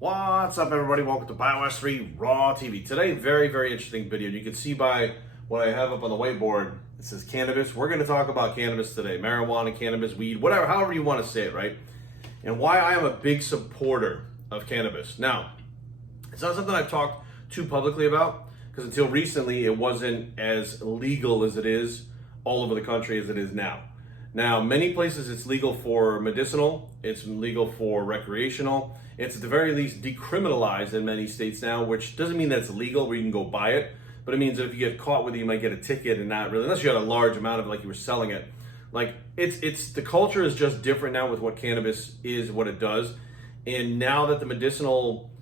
What's up, everybody? Welcome to BioS3 Raw TV. Today, very, very interesting video. You can see by what I have up on the whiteboard, it says cannabis. We're going to talk about cannabis today. Marijuana, cannabis, weed, whatever, however you want to say it, right? And why I am a big supporter of cannabis. Now, it's not something I've talked too publicly about, because until recently, it wasn't as legal as it is all over the country as it is now. Now, many places it's legal for medicinal, it's legal for recreational, it's at the very least decriminalized in many states now, which doesn't mean that it's legal where you can go buy it, but it means that if you get caught with it, you might get a ticket and not really, unless you had a large amount of it like you were selling it. Like, it's the culture is just different now with what cannabis is, what it does. And now that the medicinal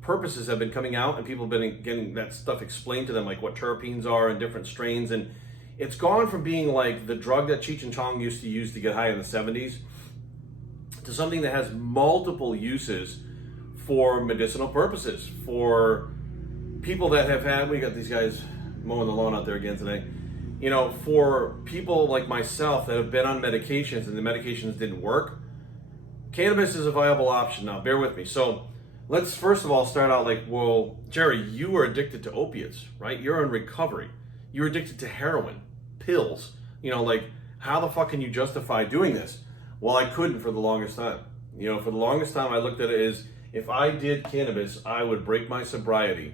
purposes have been coming out and people have been getting that stuff explained to them, like what terpenes are and different strains, and it's gone from being like the drug that Cheech and Chong used to use to get high in the 70s to something that has multiple uses for medicinal purposes. For people that have had, we got these guys mowing the lawn out there again today, you know, for people like myself that have been on medications and the medications didn't work, cannabis is a viable option. Now, bear with me. So let's first of all start out like, well, Jerry, you were addicted to opiates, right? You're in recovery. You're addicted to heroin, pills. You know, like, how the fuck can you justify doing this? Well, I couldn't for the longest time. You know, for the longest time, I looked at it as if I did cannabis, I would break my sobriety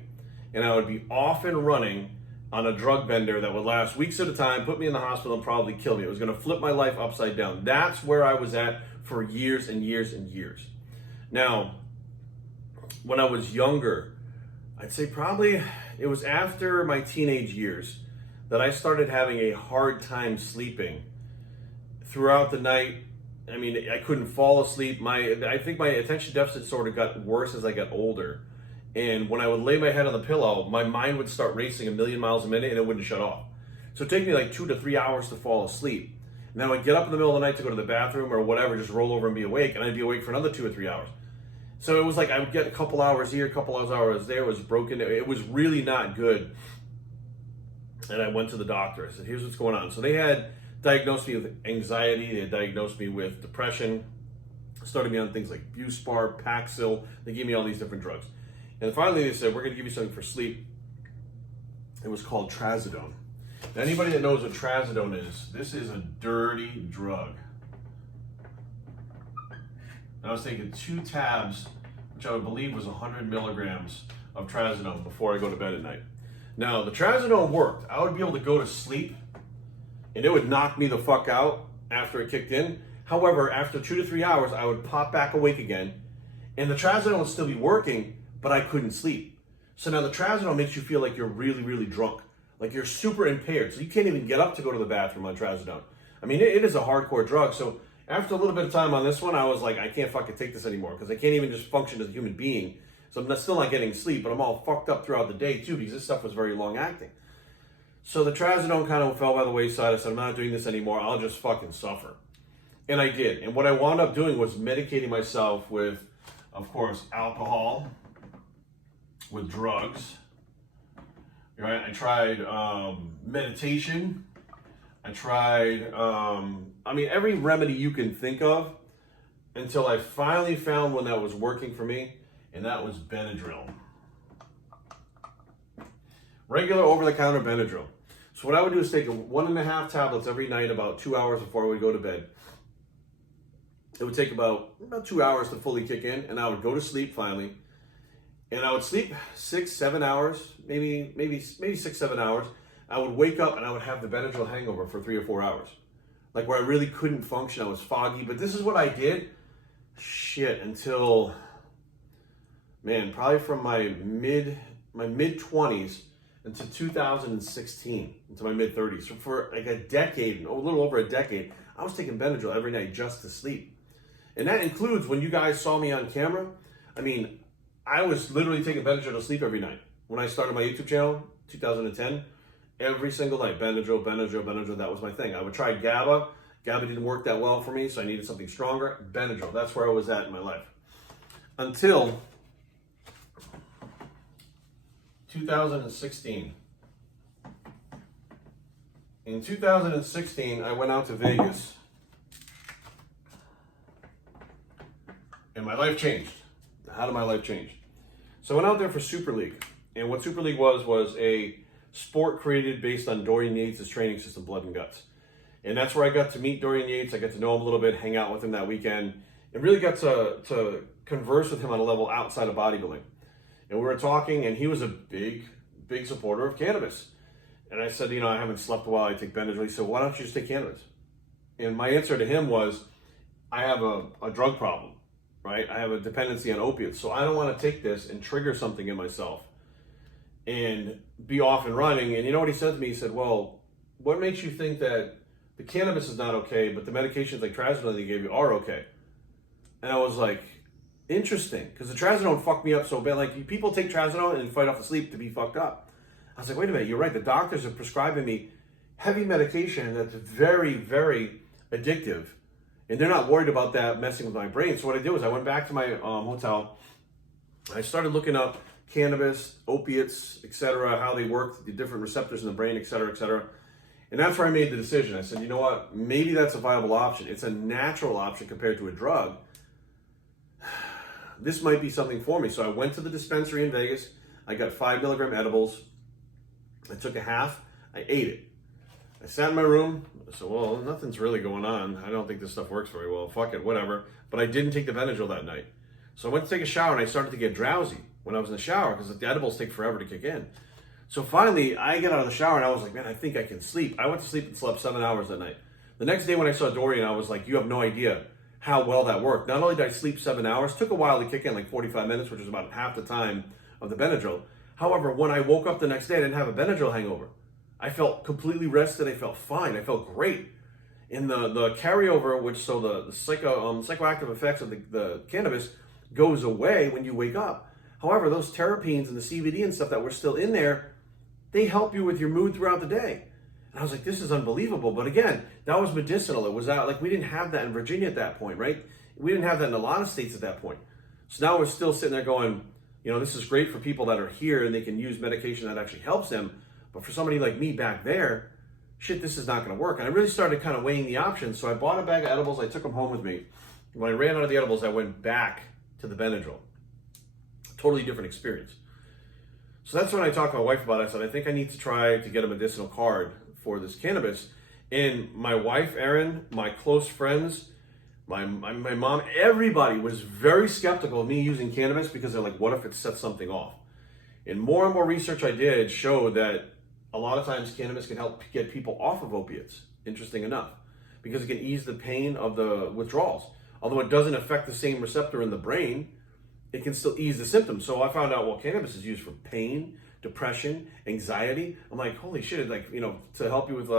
and I would be off and running on a drug bender that would last weeks at a time, put me in the hospital and probably kill me. It was going to flip my life upside down. That's where I was at for years and years and years. Now, when I was younger, I'd say probably it was after my teenage years that I started having a hard time sleeping throughout the night. I mean, I couldn't fall asleep. I think my attention deficit sort of got worse as I got older. And when I would lay my head on the pillow, my mind would start racing 1,000,000 miles a minute and it wouldn't shut off. So it'd take me like 2 to 3 hours to fall asleep. And then I'd get up in the middle of the night to go to the bathroom or whatever, just roll over and be awake, and I'd be awake for another 2 or 3 hours. So it was like I would get a couple hours here, a couple hours there. It was broken. It was really not good. And I went to the doctor. I said, here's what's going on. So they had diagnosed me with anxiety. They had diagnosed me with depression. Started me on things like Buspar, Paxil. They gave me all these different drugs. And finally they said, we're going to give you something for sleep. It was called trazodone. Now, anybody that knows what trazodone is, this is a dirty drug. And I was taking 2 tabs, which I would believe was 100 milligrams of trazodone before I go to bed at night. Now, the trazodone worked. I would be able to go to sleep, and it would knock me the fuck out after it kicked in. However, after 2 to 3 hours, I would pop back awake again, and the trazodone would still be working, but I couldn't sleep. So now the trazodone makes you feel like you're really, really drunk, like you're super impaired. So you can't even get up to go to the bathroom on trazodone. I mean, it is a hardcore drug. So after a little bit of time on this one, I was like, I can't fucking take this anymore because I can't even just function as a human being. So I'm still not getting sleep, but I'm all fucked up throughout the day too because this stuff was very long acting. So the trazodone kind of fell by the wayside. I said, I'm not doing this anymore. I'll just fucking suffer. And I did. And what I wound up doing was medicating myself with, of course, alcohol, with drugs. Right? I tried meditation. I tried, every remedy you can think of until I finally found one that was working for me, and that was Benadryl. Regular over-the-counter Benadryl. So what I would do is take 1.5 tablets every night about 2 hours before we go to bed. It would take about 2 hours to fully kick in, and I would go to sleep finally. And I would sleep 6-7 hours, maybe 6-7 hours. I would wake up and I would have the Benadryl hangover for 3 or 4 hours. Like where I really couldn't function, I was foggy. But this is what I did, until, man, probably from my mid-20s until 2016, into my mid-30s. So for like a decade, a little over a decade, I was taking Benadryl every night just to sleep. And that includes when you guys saw me on camera. I mean, I was literally taking Benadryl to sleep every night. When I started my YouTube channel, 2010, every single night, Benadryl, that was my thing. I would try GABA. GABA didn't work that well for me, so I needed something stronger. Benadryl, that's where I was at in my life. Until 2016. In 2016, I went out to Vegas. And my life changed. how did my life change? So I went out there for Super League. And what Super League was a sport created based on Dorian Yates' training system, Blood and Guts. And that's where I got to meet Dorian Yates. I got to know him a little bit, hang out with him that weekend, and really got to converse with him on a level outside of bodybuilding. And we were talking, and he was a big supporter of cannabis. And I said, I haven't slept a while. I take Benadryl. He said, why don't you just take cannabis? And my answer to him was, I have a drug problem, right? I have a dependency on opiates. So I don't want to take this and trigger something in myself and be off and running. And you know what he said to me? He said, well, what makes you think that the cannabis is not okay, but the medications like trazodone they gave you are okay? And I was like, interesting, because the trazodone fucked me up so bad. Like, people take trazodone and fight off the sleep to be fucked up. I was like, wait a minute, you're right. The doctors are prescribing me heavy medication that's very, very addictive, and they're not worried about that messing with my brain. So what I did was I went back to my hotel. I started looking up cannabis, opiates, etc., how they work, the different receptors in the brain, etc., etc. And that's where I made the decision. I said, you know what? Maybe that's a viable option. It's a natural option compared to a drug. This might be something for me. So I went to the dispensary in Vegas. I got 5 milligram edibles. I took a half. I ate it. I sat in my room. I said, well, nothing's really going on. I don't think this stuff works very well. Fuck it, whatever. But I didn't take the Benadryl that night. So I went to take a shower, and I started to get drowsy when I was in the shower because the edibles take forever to kick in. So finally, I get out of the shower, and I was like, man, I think I can sleep. I went to sleep and slept 7 hours that night. The next day when I saw Dorian, I was like, you have no idea how well that worked. Not only did I sleep 7 hours, took a while to kick in, like 45 minutes, which was about half the time of the Benadryl. However, when I woke up the next day, I didn't have a Benadryl hangover. I felt completely rested. I felt fine. I felt great. In the carryover, the psychoactive effects of the cannabis goes away when you wake up. However, those terpenes and the CBD and stuff that were still in there, they help you with your mood throughout the day. And I was like, this is unbelievable. But again, that was medicinal. It was out, like, we didn't have that in Virginia at that point, right? We didn't have that in a lot of states at that point. So now we're still sitting there going, this is great for people that are here and they can use medication that actually helps them. But for somebody like me back there, shit, this is not going to work. And I really started kind of weighing the options. So I bought a bag of edibles. I took them home with me. When I ran out of the edibles, I went back to the Benadryl. Totally different experience. So that's when I talked to my wife about it. I said, I think I need to try to get a medicinal card for this cannabis. And my wife, Erin, my close friends, my mom, everybody was very skeptical of me using cannabis because they're like, what if it sets something off? And more research I did showed that a lot of times cannabis can help get people off of opiates, interesting enough, because it can ease the pain of the withdrawals. Although it doesn't affect the same receptor in the brain, it can still ease the symptoms. So I found out, well, cannabis is used for pain, depression, anxiety. I'm like, holy shit, to help you with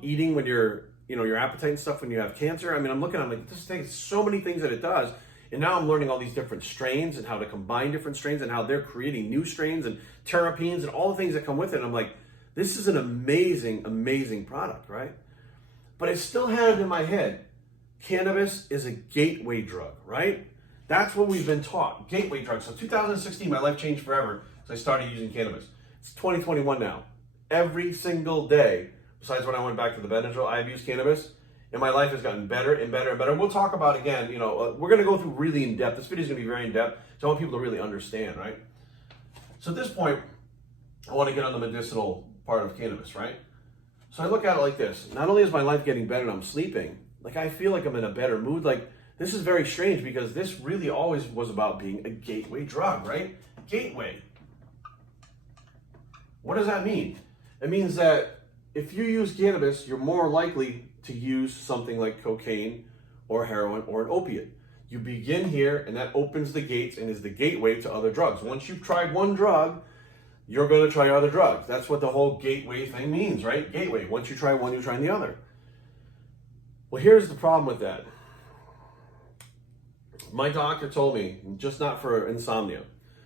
eating when you're, your appetite and stuff when you have cancer. I mean, I'm like, this thing, so many things that it does. And now I'm learning all these different strains and how to combine different strains and how they're creating new strains and terpenes and all the things that come with it. And I'm like, this is an amazing, amazing product, right? But I still had it in my head, cannabis is a gateway drug, right? That's what we've been taught, gateway drug. So 2016, my life changed forever. So I started using cannabis. It's 2021 now. Every single day, besides when I went back to the Benadryl, I've used cannabis. And my life has gotten better and better and better. We'll talk about, again, we're going to go through really in depth. This video is going to be very in depth. So I want people to really understand, right? So at this point, I want to get on the medicinal part of cannabis, right? So I look at it like this. Not only is my life getting better and I'm sleeping, like I feel like I'm in a better mood. Like this is very strange because this really always was about being a gateway drug, right? Gateway. What does that mean? It means that if you use cannabis, you're more likely to use something like cocaine or heroin or an opiate. You begin here and that opens the gates and is the gateway to other drugs. Once you've tried one drug, you're going to try other drugs. That's what the whole gateway thing means, right? Gateway. Once you try one, you try the other. Well, here's the problem with that. My doctor told me, just not for insomnia,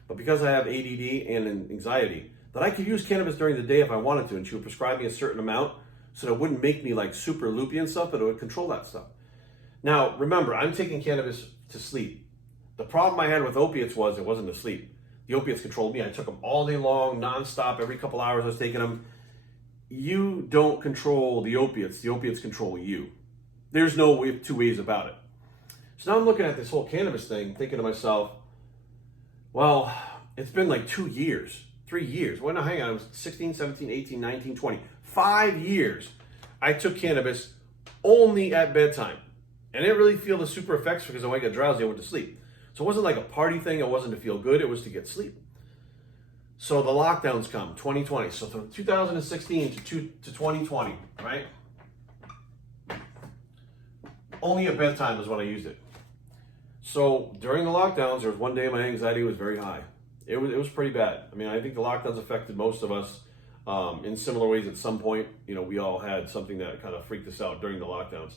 but because I have ADD and anxiety, that I could use cannabis during the day if I wanted to, and she would prescribe me a certain amount so that it wouldn't make me like super loopy and stuff, but it would control that stuff. Now, remember, I'm taking cannabis to sleep. The problem I had with opiates was it wasn't to sleep. The opiates controlled me. I took them all day long, nonstop, every couple hours I was taking them. You don't control the opiates control you. There's no two ways about it. So now I'm looking at this whole cannabis thing, thinking to myself, Well, it's been like 2 years, 3 years. Well, no, hang on. It was 16, 17, 18, 19, 20. 5 years I took cannabis only at bedtime. And I didn't really feel the super effects because when I got drowsy, I went to sleep. So it wasn't like a party thing. It wasn't to feel good. It was to get sleep. So the lockdowns come, 2020. So from 2016 to 2020, right? Only at bedtime is when I used it. So during the lockdowns, there was one day my anxiety was very high. It was pretty bad. I mean, I think the lockdowns affected most of us in similar ways at some point. You know, we all had something that kind of freaked us out during the lockdowns.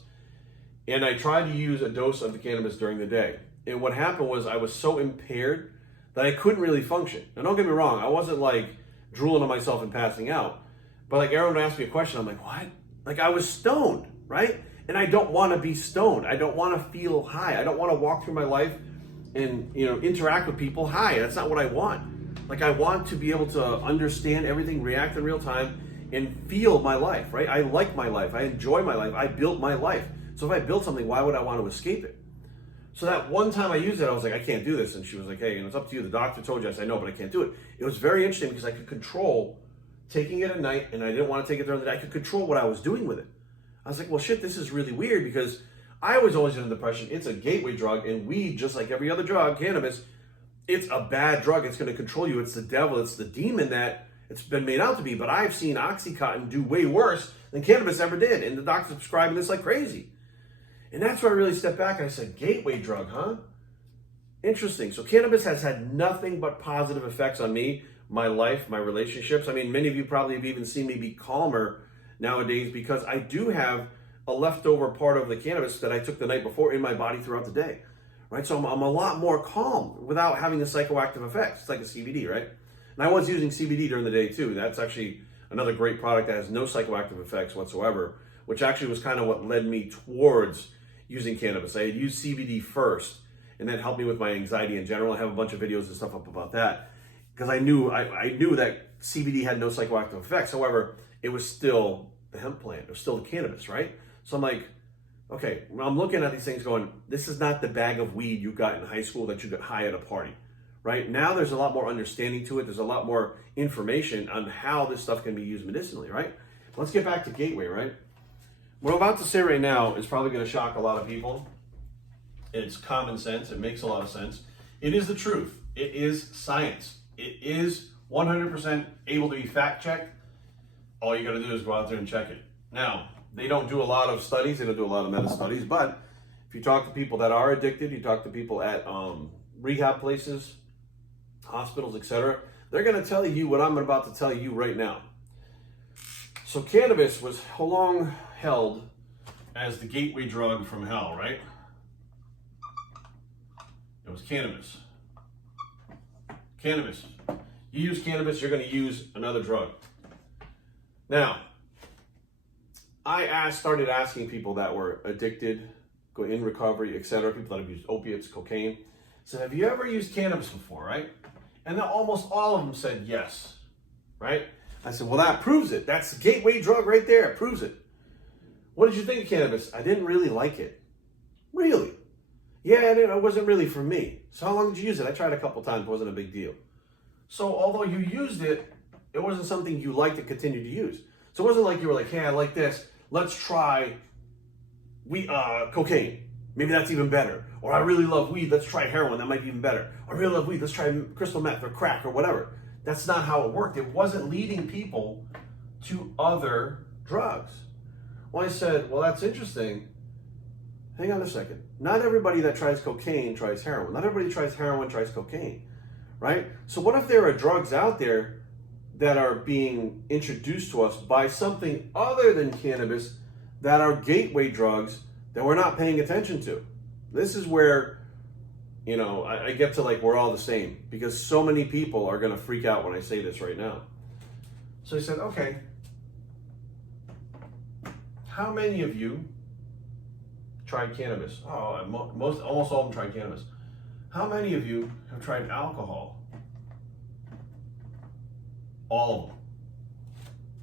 And I tried to use a dose of the cannabis during the day. And what happened was I was so impaired that I couldn't really function. Now, don't get me wrong. I wasn't like drooling on myself and passing out. But like Aaron would ask me a question. I'm like, what? Like I was stoned, right? And I don't want to be stoned. I don't want to feel high. I don't want to walk through my life and, you know, interact with people high. That's not what I want. Like I want to be able to understand everything, react in real time, and feel my life, right? I like my life. I enjoy my life. I built my life. So if I built something, why would I want to escape it? So that one time I used it, I was like, I can't do this. And she was like, hey, it's up to you. The doctor told you. I said, no, but I can't do it. It was very interesting because I could control taking it at night, and I didn't want to take it during the day. I could control what I was doing with it. I was like, well, shit, this is really weird because I was always in the impression it's a gateway drug, and weed, just like every other drug, cannabis, it's a bad drug. It's going to control you. It's the devil. It's the demon that it's been made out to be. But I've seen Oxycontin do way worse than cannabis ever did, and the doctor's prescribing this like crazy. And that's where I really stepped back and I said, gateway drug, huh? Interesting. So cannabis has had nothing but positive effects on me, my life, my relationships. I mean, many of you probably have even seen me be calmer nowadays because I do have a leftover part of the cannabis that I took the night before in my body throughout the day, right? So I'm a lot more calm without having the psychoactive effects. It's like a CBD, right? And I was using CBD during the day too. That's actually another great product that has no psychoactive effects whatsoever, which actually was kind of what led me towards using cannabis. I had used CBD first, and that helped me with my anxiety in general. I have a bunch of videos and stuff up about that because I knew that CBD had no psychoactive effects. However, it was still the hemp plant. It was still the cannabis, right? So I'm like, okay, I'm looking at these things going, this is not the bag of weed you got in high school that you got high at a party, right? Now there's a lot more understanding to it. There's a lot more information on how this stuff can be used medicinally, right? Let's get back to gateway, right? What I'm about to say right now is probably going to shock a lot of people. It's common sense. It makes a lot of sense. It is the truth. It is science. It is 100% able to be fact-checked. All you got to do is go out there and check it. Now, they don't do a lot of studies. They don't do a lot of meta-studies. But if you talk to people that are addicted, you talk to people at rehab places, hospitals, etc., they're going to tell you what I'm about to tell you right now. So cannabis was long held as the gateway drug from hell, right? It was cannabis. Cannabis. You use cannabis, you're going to use another drug. Now, I started asking people that were addicted, in recovery, etc., people that have used opiates, cocaine. So have you ever used cannabis before, right? And then almost all of them said yes, right? I said, well, that proves it. That's the gateway drug right there. It proves it. What did you think of cannabis? I didn't really like it. Really? Yeah, it wasn't really for me. So how long did you use it? I tried a couple times. It wasn't a big deal. So although you used it, it wasn't something you liked to continue to use. So it wasn't like you were like, hey, I like this. Let's try cocaine. Maybe that's even better. Or I really love weed. Let's try heroin. That might be even better. Or I really love weed. Let's try crystal meth or crack or whatever. That's not how it worked. It wasn't leading people to other drugs. Well, I said, well, that's interesting. Hang on a second. Not everybody that tries cocaine tries heroin. Not everybody tries heroin tries cocaine, right? So what if there are drugs out there that are being introduced to us by something other than cannabis that are gateway drugs that we're not paying attention to? This is where, you know, I get to like, we're all the same, because so many people are going to freak out when I say this right now. So I said, okay, how many of you tried cannabis? Oh, almost all of them tried cannabis. How many of you have tried alcohol? All of them.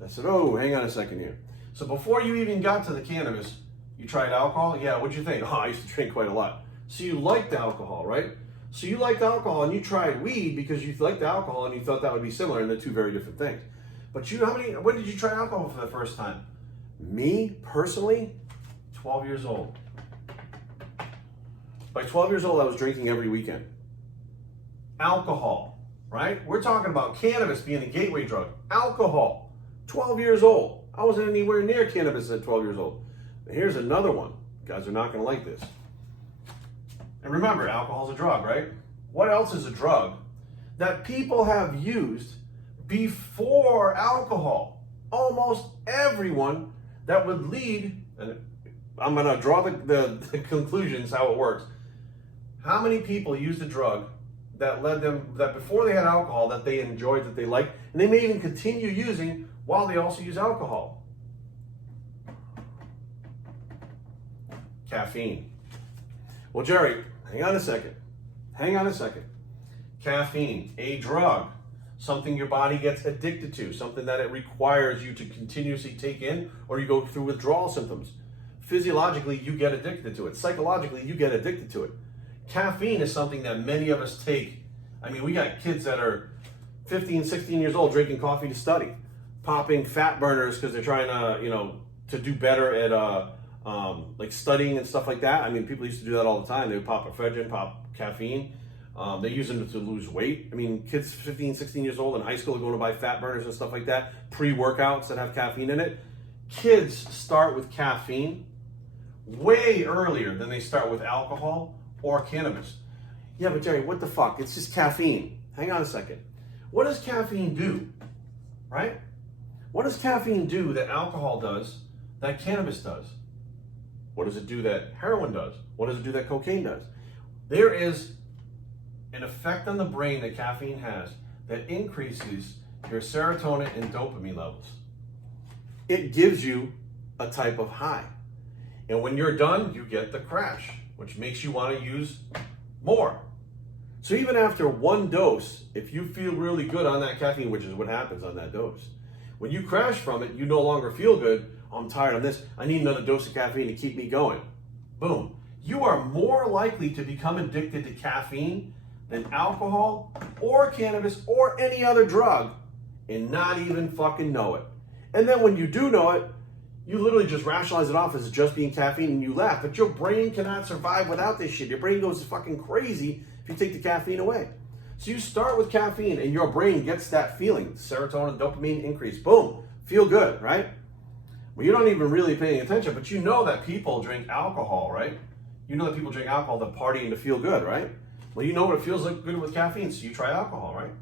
I said, oh, hang on a second here. So before you even got to the cannabis, you tried alcohol? Yeah, what'd you think? Oh, I used to drink quite a lot. So you liked alcohol, right? So you liked alcohol and you tried weed because you liked alcohol and you thought that would be similar, and they're two very different things. But when did you try alcohol for the first time? Me, personally, 12 years old. By 12 years old, I was drinking every weekend. Alcohol, right? We're talking about cannabis being a gateway drug. Alcohol, 12 years old. I wasn't anywhere near cannabis at 12 years old. But here's another one. You guys are not going to like this. And remember, alcohol's a drug, right? What else is a drug that people have used before alcohol? Almost everyone that would lead, and I'm going to draw the conclusions how it works. How many people used a drug that led them, that before they had alcohol, that they enjoyed, that they liked, and they may even continue using while they also use alcohol? Caffeine. Well, Jerry, hang on a second. Hang on a second. Caffeine, a drug, something your body gets addicted to, something that it requires you to continuously take in, or you go through withdrawal symptoms. Physiologically, you get addicted to it. Psychologically, you get addicted to it. Caffeine is something that many of us take. I mean, we got kids that are 15, 16 years old drinking coffee to study, popping fat burners because they're trying to, to do better at like studying and stuff like that. I mean, people used to do that all the time. They would pop ephedrine, pop caffeine. They use them to lose weight. I mean, kids 15, 16 years old in high school are going to buy fat burners and stuff like that, pre-workouts that have caffeine in it. Kids start with caffeine way earlier than they start with alcohol or cannabis. Yeah, but Jerry, what the fuck? It's just caffeine. Hang on a second. What does caffeine do, right? What does caffeine do that alcohol does, that cannabis does? What does it do that heroin does? What does it do that cocaine does? There is an effect on the brain that caffeine has that increases your serotonin and dopamine levels. It gives you a type of high. And when you're done, you get the crash, which makes you want to use more. So even after one dose, if you feel really good on that caffeine, which is what happens on that dose, when you crash from it, you no longer feel good. Oh, I'm tired of this. I need another dose of caffeine to keep me going. Boom. You are more likely to become addicted to caffeine than alcohol or cannabis or any other drug and not even fucking know it. And then when you do know it, you literally just rationalize it off as just being caffeine and you laugh. But your brain cannot survive without this shit. Your brain goes fucking crazy if you take the caffeine away. So you start with caffeine and your brain gets that feeling. Serotonin, dopamine increase. Boom. Feel good, right? Well, you're not even really paying attention, but you know that people drink alcohol, right? You know that people drink alcohol to party and to feel good, right? Well, you know what it feels like good with caffeine, so you try alcohol, right?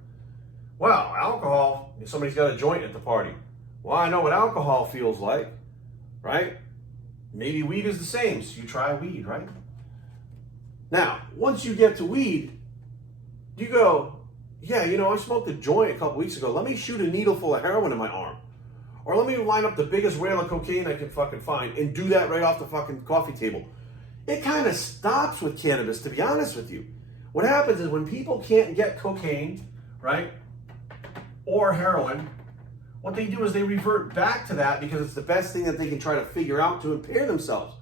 Well, alcohol, somebody's got a joint at the party. Well, I know what alcohol feels like, right? Maybe weed is the same, so you try weed, right? Now, once you get to weed, you go, yeah, I smoked a joint a couple weeks ago. Let me shoot a needle full of heroin in my arm. Or let me line up the biggest whale of cocaine I can fucking find and do that right off the fucking coffee table. It kind of stops with cannabis, to be honest with you. What happens is when people can't get cocaine, right, or heroin, what they do is they revert back to that because it's the best thing that they can try to figure out to impair themselves.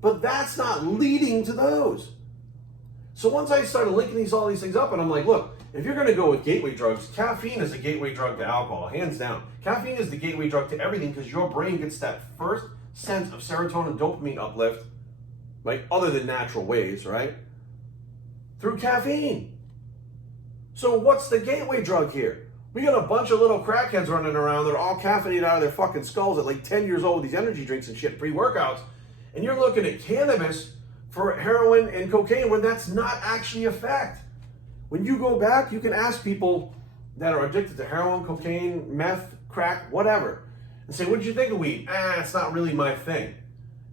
But that's not leading to those. So once I started linking all these things up, and I'm like, look, if you're going to go with gateway drugs, caffeine is a gateway drug to alcohol, hands down. Caffeine is the gateway drug to everything because your brain gets that first sense of serotonin dopamine uplift, like other than natural ways, right? Through caffeine. So what's the gateway drug here? We got a bunch of little crackheads running around that are all caffeinated out of their fucking skulls at like 10 years old with these energy drinks and shit, pre-workouts. And you're looking at cannabis for heroin and cocaine when that's not actually a fact. When you go back, you can ask people that are addicted to heroin, cocaine, meth, crack, whatever, and say, what did you think of weed? It's not really my thing.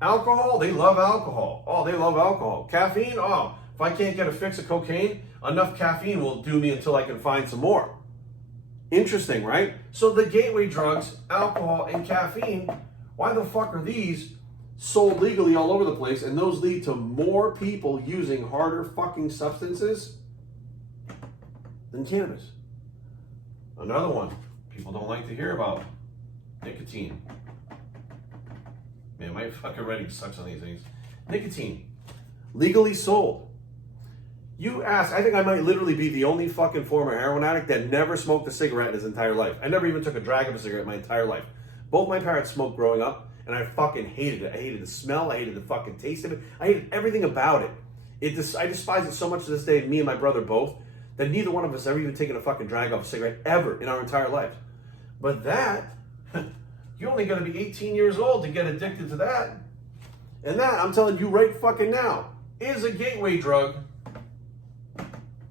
Alcohol, they love alcohol. Oh, they love alcohol. Caffeine, oh, if I can't get a fix of cocaine, enough caffeine will do me until I can find some more. Interesting, right? So the gateway drugs, alcohol and caffeine, why the fuck are these sold legally all over the place, and those lead to more people using harder fucking substances than cannabis? Another one people don't like to hear about, nicotine. Man, my fucking writing sucks on these things. Nicotine, legally sold. You ask, I think I might literally be the only fucking former heroin addict that never smoked a cigarette in his entire life. I never even took a drag of a cigarette my entire life. Both my parents smoked growing up, and I fucking hated it. I hated the smell. I hated the fucking taste of it. I hated everything about it. I despise it so much to this day, me and my brother both, that neither one of us ever even taken a fucking drag off a cigarette ever in our entire lives. But that, you only got to be 18 years old to get addicted to that. And that, I'm telling you right fucking now, is a gateway drug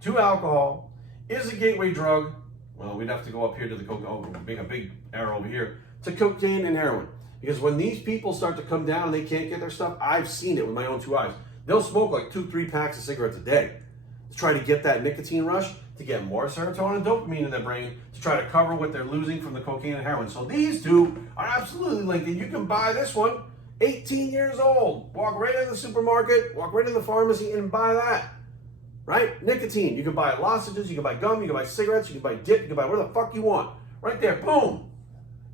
to alcohol, is a gateway drug. Well, we'd have to go up here to the cocaine. Oh, make a big arrow over here to cocaine and heroin. Because when these people start to come down and they can't get their stuff, I've seen it with my own two eyes. They'll smoke like 2-3 packs of cigarettes a day to try to get that nicotine rush, to get more serotonin and dopamine in their brain, to try to cover what they're losing from the cocaine and heroin. So these two are absolutely linked, and you can buy this one, 18 years old. Walk right into the supermarket, walk right into the pharmacy and buy that. Right? Nicotine. You can buy lozenges, you can buy gum, you can buy cigarettes, you can buy dip, you can buy whatever the fuck you want. Right there, boom.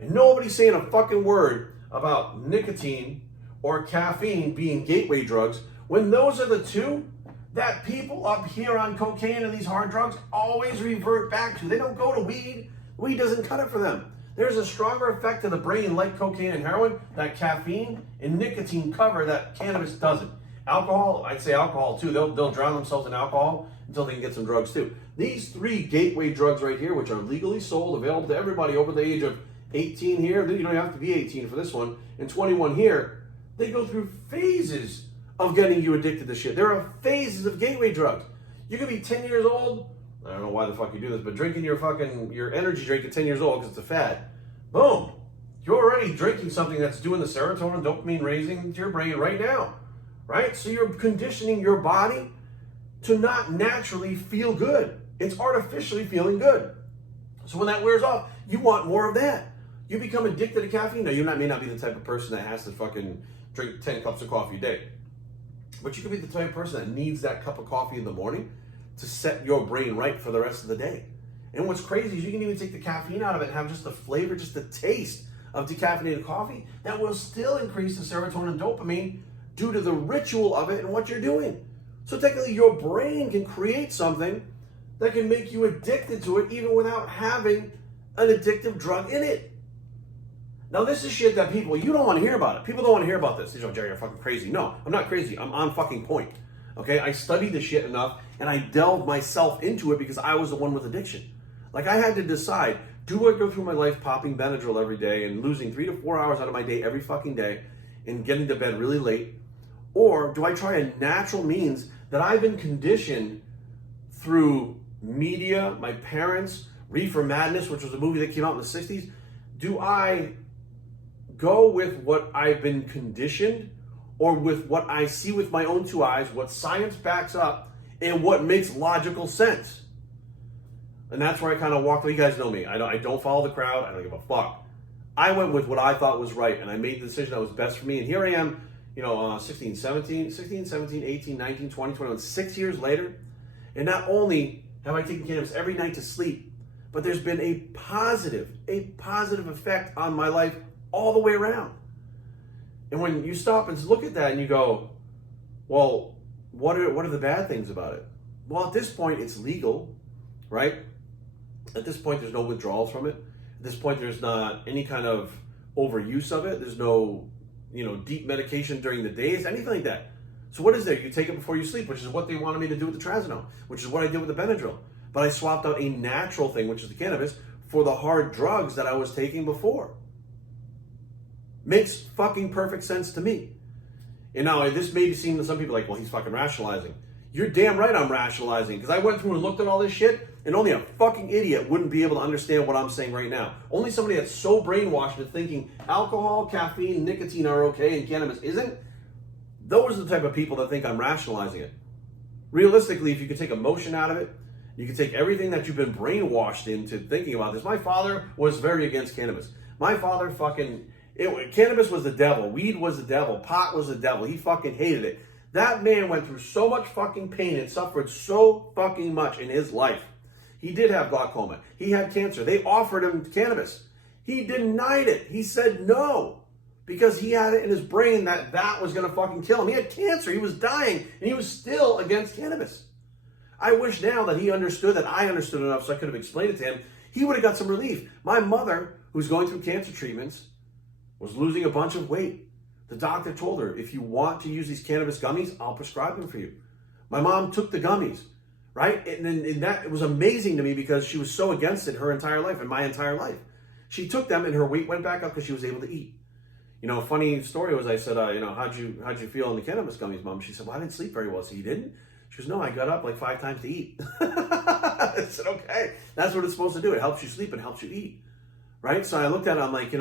And nobody's saying a fucking word about nicotine or caffeine being gateway drugs when those are the two that people up here on cocaine and these hard drugs always revert back to. They don't go to weed. Weed doesn't cut it for them. There's a stronger effect to the brain like cocaine and heroin that caffeine and nicotine cover that cannabis doesn't. Alcohol, I'd say alcohol too. They'll drown themselves in alcohol until they can get some drugs too. These 3 gateway drugs right here, which are legally sold, available to everybody over the age of 18 here. You don't have to be 18 for this one. And 21 here. They go through phases of getting you addicted to shit. There are phases of gateway drugs. You could be 10 years old. I don't know why the fuck you do this, but drinking your energy drink at 10 years old because it's a fad. Boom. You're already drinking something that's doing the serotonin, dopamine raising to your brain right now. Right? So you're conditioning your body to not naturally feel good. It's artificially feeling good. So when that wears off, you want more of that. You become addicted to caffeine. Now, you may not be the type of person that has to fucking drink 10 cups of coffee a day. But you could be the type of person that needs that cup of coffee in the morning to set your brain right for the rest of the day. And what's crazy is you can even take the caffeine out of it and have just the flavor, just the taste of decaffeinated coffee that will still increase the serotonin and dopamine due to the ritual of it and what you're doing. So technically your brain can create something that can make you addicted to it even without having an addictive drug in it. Now this is shit that you don't want to hear about it. People don't want to hear about this. They say, oh, Jerry, you're fucking crazy. No, I'm not crazy. I'm on fucking point. Okay, I studied the shit enough and I delved myself into it because I was the one with addiction. Like I had to decide, do I go through my life popping Benadryl every day and losing 3 to 4 hours out of my day every fucking day and getting to bed really late? Or do I try a natural means that I've been conditioned through media, my parents, Reefer Madness, which was a movie that came out in the 60s? Do I go with what I've been conditioned or with what I see with my own two eyes, what science backs up, and what makes logical sense? And that's where I kind of walked away. You guys know me. I don't follow the crowd. I don't give a fuck. I went with what I thought was right, and I made the decision that was best for me. And here I am, 16, 17, 18, 19, 20, 21, 6 years later. And not only have I taken cannabis every night to sleep, but there's been a positive effect on my life all the way around. And when you stop and look at that and you go, well, what are the bad things about it? Well, at this point, it's legal, right? At this point, there's no withdrawals from it. At this point, there's not any kind of overuse of it. There's no, deep medication during the days, anything like that. So what is there? You take it before you sleep, which is what they wanted me to do with the trazodone, which is what I did with the Benadryl. But I swapped out a natural thing, which is the cannabis, for the hard drugs that I was taking before. Makes fucking perfect sense to me. And now this may seem to some people like, well, he's fucking rationalizing. You're damn right I'm rationalizing, because I went through and looked at all this shit, and only a fucking idiot wouldn't be able to understand what I'm saying right now. Only somebody that's so brainwashed into thinking alcohol, caffeine, nicotine are okay and cannabis isn't. Those are the type of people that think I'm rationalizing it. Realistically, if you could take emotion out of it, you could take everything that you've been brainwashed into thinking about this. My father was very against cannabis. My father cannabis was the devil. Weed was the devil. Pot was the devil. He fucking hated it. That man went through so much fucking pain and suffered so fucking much in his life. He did have glaucoma. He had cancer. They offered him cannabis. He denied it. He said no, because he had it in his brain that was going to fucking kill him. He had cancer. He was dying, and he was still against cannabis. I wish now that he understood, that I understood enough so I could have explained it to him, he would have got some relief. My mother, who's going through cancer treatments, was losing a bunch of weight. The doctor told her, if you want to use these cannabis gummies, I'll prescribe them for you. My mom took the gummies, right? And that, it was amazing to me because she was so against it her entire life and my entire life. She took them and her weight went back up because she was able to eat. You know, a funny story was I said, how'd you feel on the cannabis gummies, Mom? She said, well, I didn't sleep very well. So you didn't? She goes, no, I got up like 5 times to eat. I said, okay, that's what it's supposed to do. It helps you sleep and helps you eat, right? So I looked at it, I'm like,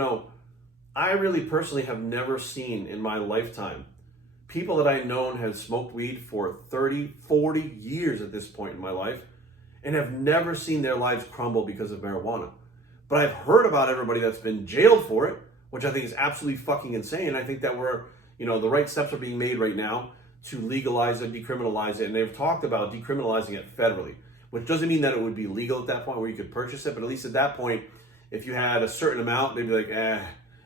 I really personally have never seen in my lifetime people that I've known have smoked weed for 30, 40 years at this point in my life and have never seen their lives crumble because of marijuana. But I've heard about everybody that's been jailed for it, which I think is absolutely fucking insane. I think that the right steps are being made right now to legalize it, decriminalize it. And they've talked about decriminalizing it federally, which doesn't mean that it would be legal at that point where you could purchase it. But at least at that point, if you had a certain amount, they'd be like,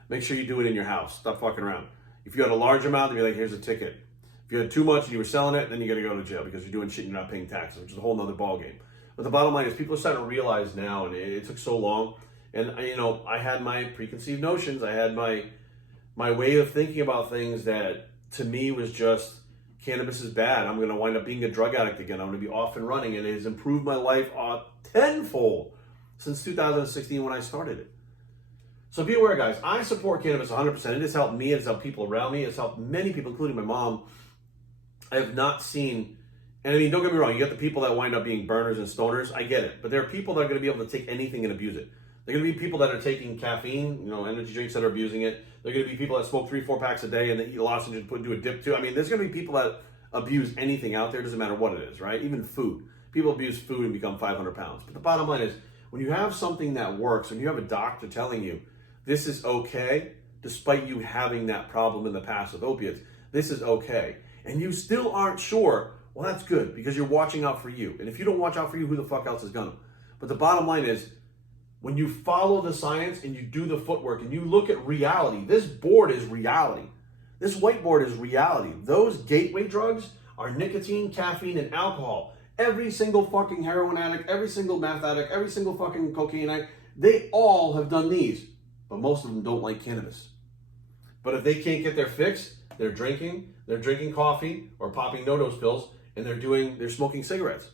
make sure you do it in your house. Stop fucking around. If you had a large amount, they'd be like, here's a ticket. If you had too much and you were selling it, then you got to go to jail because you're doing shit and you're not paying taxes, which is a whole nother ballgame. But the bottom line is people are starting to realize now, and it took so long. And, I had my preconceived notions. I had my way of thinking about things that to me was just, cannabis is bad. I'm going to wind up being a drug addict again. I'm going to be off and running. And it has improved my life tenfold since 2016 when I started it. So be aware, guys. I support cannabis 100%. It has helped me. It has helped people around me. It's helped many people, including my mom. I have not seen, and I mean, don't get me wrong. You get the people that wind up being burners and stoners. I get it. But there are people that are going to be able to take anything and abuse it. There are going to be people that are taking caffeine, energy drinks that are abusing it. There are going to be people that smoke 3-4 packs a day and they eat lozenges and do a dip too. I mean, there's going to be people that abuse anything out there. It doesn't matter what it is, right? Even food. People abuse food and become 500 pounds. But the bottom line is, when you have something that works, when you have a doctor telling you, this is okay, despite you having that problem in the past with opiates, this is okay, and you still aren't sure, well, that's good, because you're watching out for you. And if you don't watch out for you, who the fuck else is gonna? But the bottom line is, when you follow the science and you do the footwork and you look at reality, this board is reality. This whiteboard is reality. Those gateway drugs are nicotine, caffeine, and alcohol. Every single fucking heroin addict, every single meth addict, every single fucking cocaine addict, they all have done these. But most of them don't like cannabis. But if they can't get their fix, they're drinking coffee or popping no-dose pills, and they're smoking cigarettes.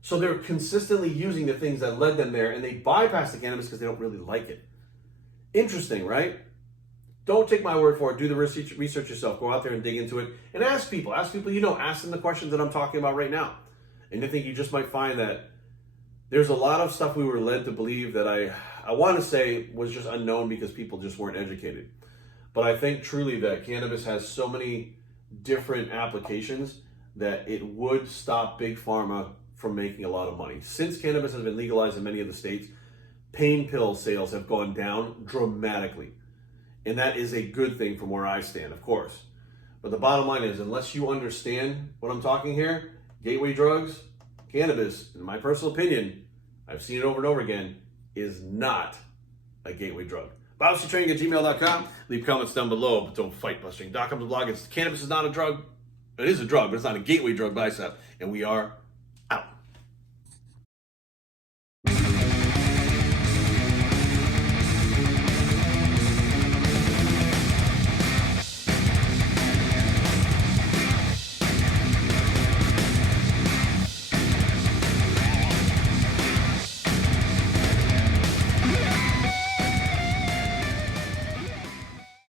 So they're consistently using the things that led them there, and they bypass the cannabis because they don't really like it. Interesting, right? Don't take my word for it. Do the research yourself. Go out there and dig into it. And ask people. Ask them the questions that I'm talking about right now. And I think you just might find that there's a lot of stuff we were led to believe that I want to say was just unknown because people just weren't educated. But I think truly that cannabis has so many different applications that it would stop Big Pharma from making a lot of money. Since cannabis has been legalized in many of the states, pain pill sales have gone down dramatically. And that is a good thing from where I stand, of course. But the bottom line is, unless you understand what I'm talking here, gateway drugs, cannabis, in my personal opinion, I've seen it over and over again, is not a gateway drug. BobStraining@gmail.com. Leave comments down below, but don't fight. BobStraining.com is a blog. Cannabis is not a drug. It is a drug, but it's not a gateway drug, bicep. And we are